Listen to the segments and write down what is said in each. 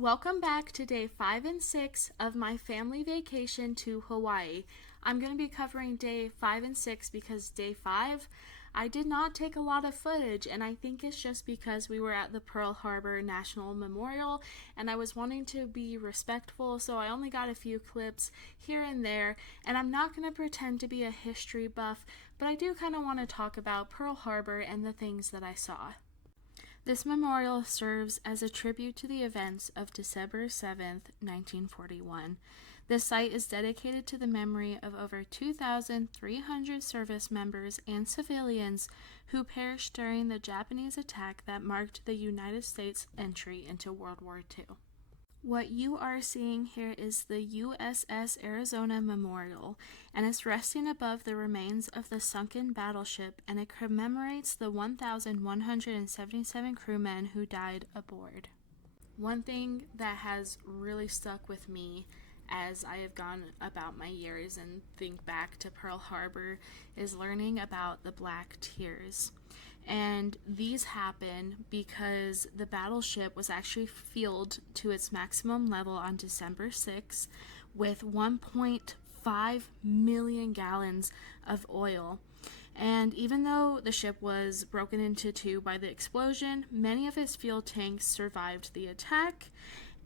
welcome back to day 5 and 6 of my family vacation to Hawaii. I'm going to be covering day 5 and 6 because day 5 I did not take a lot of footage, and I think it's just because we were at the Pearl Harbor National Memorial and I was wanting to be respectful, so I only got a few clips here and there, and I'm not going to pretend to be a history buff, but I do kind of want to talk about Pearl Harbor and the things that I saw. This memorial serves as a tribute to the events of December 7th, 1941. This site is dedicated to the memory of over 2,300 service members and civilians who perished during the Japanese attack that marked the United States' entry into World War II. What you are seeing here is the USS Arizona Memorial, and it's resting above the remains of the sunken battleship, and it commemorates the 1,177 crewmen who died aboard. One thing that has really stuck with me as I have gone about my years and think back to Pearl Harbor is learning about the Black Tears. And these happen because the battleship was actually fueled to its maximum level on December 6 with 1.5 million gallons of oil. And even though the ship was broken into two by the explosion, many of its fuel tanks survived the attack,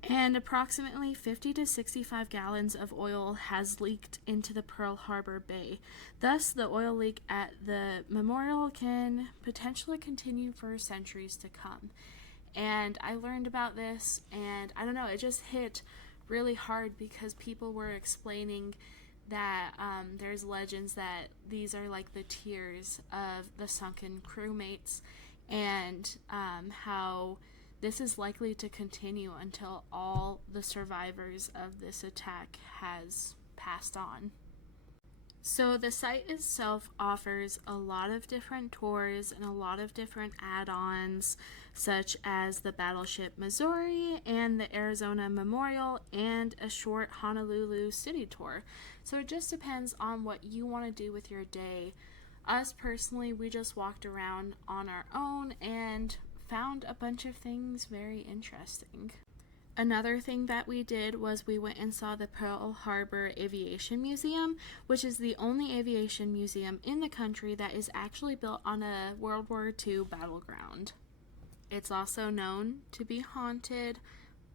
and approximately 50 to 65 gallons of oil has leaked into the Pearl Harbor Bay. Thus, the oil leak at the memorial can potentially continue for centuries to come. And I learned about this, and I don't know, it just hit really hard because people were explaining that there's legends that these are like the tears of the sunken crewmates, and how this is likely to continue until all the survivors of this attack has passed on. So the site itself offers a lot of different tours and a lot of different add-ons, such as the Battleship Missouri and the Arizona Memorial and a short Honolulu city tour. So it just depends on what you want to do with your day. Us personally, we just walked around on our own and found a bunch of things very interesting. Another thing that we did was we went and saw the Pearl Harbor Aviation Museum, which is the only aviation museum in the country that is actually built on a World War II battleground. It's also known to be haunted,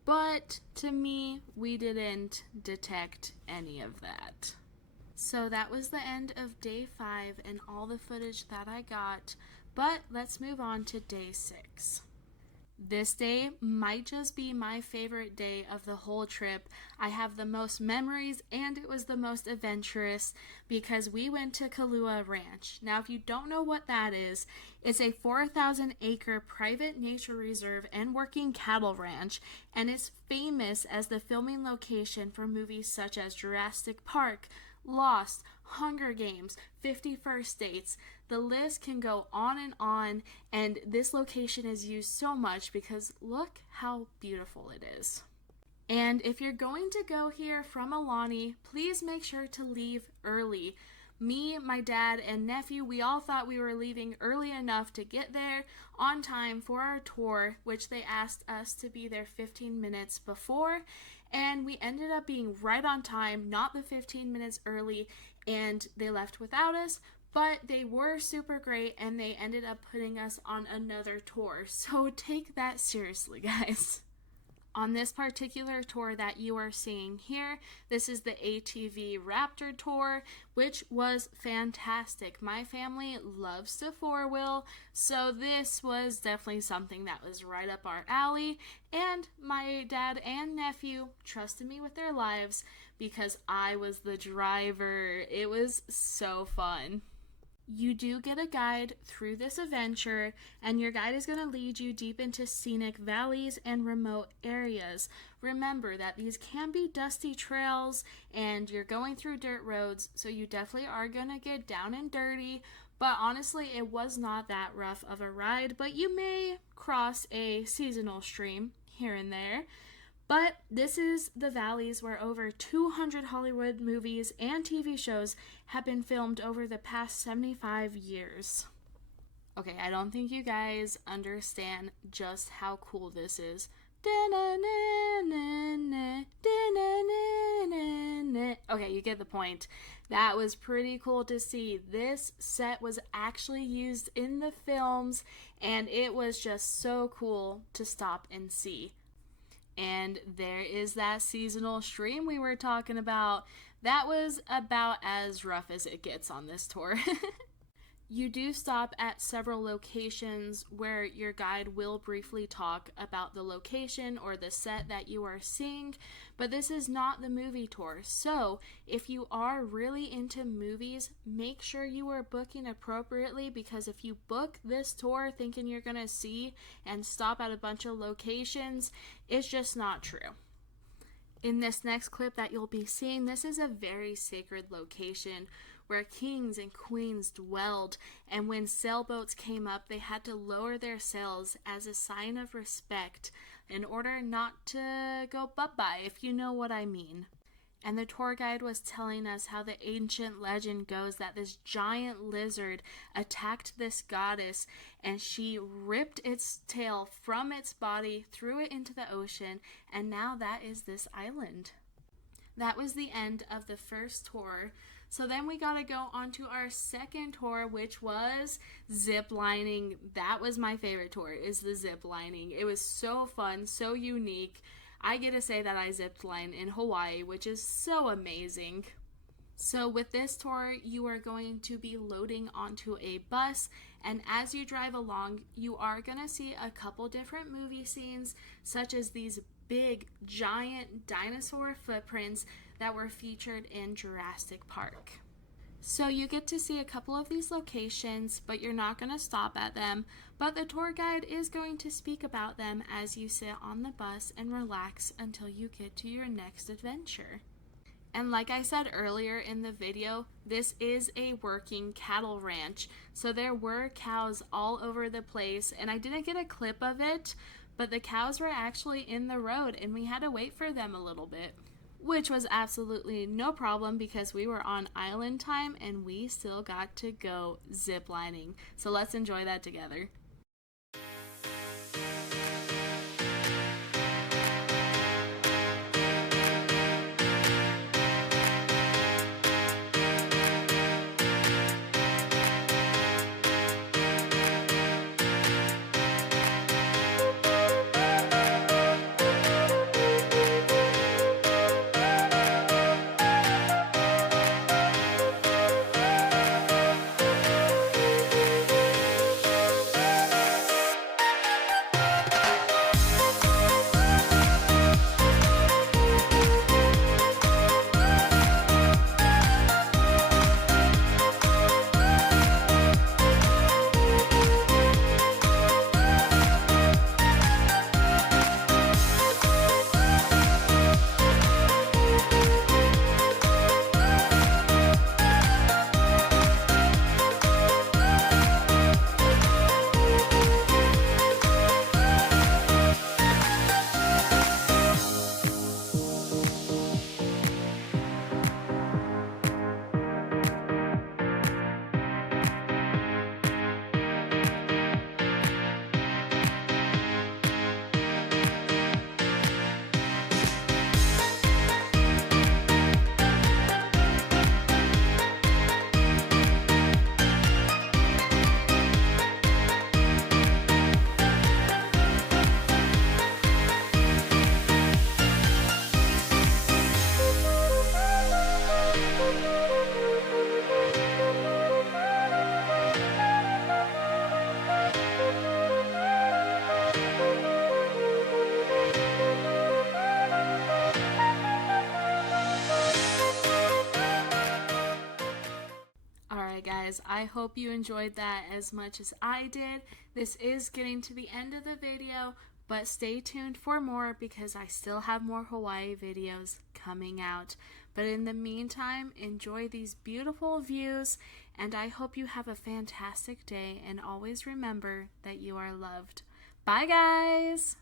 but to me, we didn't detect any of that. So that was the end of day 5 and all the footage that I got. But let's move on to day 6. This day might just be my favorite day of the whole trip. I have the most memories, and it was the most adventurous because we went to Kualoa Ranch. Now, if you don't know what that is, it's a 4,000-acre private nature reserve and working cattle ranch, and it's famous as the filming location for movies such as Jurassic Park, Lost, Hunger Games, 50 First Dates. The list can go on, and this location is used so much because look how beautiful it is. And if you're going to go here from Alani, please make sure to leave early. Me, my dad, and nephew, we all thought we were leaving early enough to get there on time for our tour, which they asked us to be there 15 minutes before, and we ended up being right on time, not the 15 minutes early, and they left without us, but they were super great, and they ended up putting us on another tour, so take that seriously, guys. On this particular tour that you are seeing here, this is the ATV Raptor tour, which was fantastic. My family loves to four-wheel, so this was definitely something that was right up our alley, and my dad and nephew trusted me with their lives because I was the driver. It was so fun. You do get a guide through this adventure, and your guide is going to lead you deep into scenic valleys and remote areas. Remember that these can be dusty trails, and you're going through dirt roads, so you definitely are going to get down and dirty, but honestly, it was not that rough of a ride, but you may cross a seasonal stream here and there. But this is the valleys where over 200 Hollywood movies and TV shows have been filmed over the past 75 years. Okay, I don't think you guys understand just how cool this is. Okay, you get the point. That was pretty cool to see. This set was actually used in the films, and it was just so cool to stop and see. And there is that seasonal stream we were talking about. That was about as rough as it gets on this tour. You do stop at several locations where your guide will briefly talk about the location or the set that you are seeing, but this is not the movie tour. So if you are really into movies, make sure you are booking appropriately, because if you book this tour thinking you're going to see and stop at a bunch of locations, it's just not true. In this next clip that you'll be seeing, this is a very sacred location where kings and queens dwelled, and when sailboats came up, they had to lower their sails as a sign of respect in order not to go bye-bye, if you know what I mean. And the tour guide was telling us how the ancient legend goes that this giant lizard attacked this goddess, and she ripped its tail from its body, threw it into the ocean, and now that is this island. That was the end of the first tour. So then we got to go on to our second tour, which was ziplining. That was my favorite tour, is the ziplining. It was so fun, so unique. I get to say that I zipline in Hawaii, which is so amazing. So with this tour, you are going to be loading onto a bus, and as you drive along, you are going to see a couple different movie scenes, such as these big, giant dinosaur footprints that were featured in Jurassic Park. So you get to see a couple of these locations, but you're not going to stop at them, but the tour guide is going to speak about them as you sit on the bus and relax until you get to your next adventure. And like I said earlier in the video, this is a working cattle ranch, so there were cows all over the place, and I didn't get a clip of it, but the cows were actually in the road and we had to wait for them a little bit, which was absolutely no problem because we were on island time and we still got to go ziplining. So let's enjoy that together. Guys, I hope you enjoyed that as much as I did. This is getting to the end of the video, but stay tuned for more because I still have more Hawaii videos coming out. But in the meantime, enjoy these beautiful views, and I hope you have a fantastic day, and always remember that you are loved. Bye guys!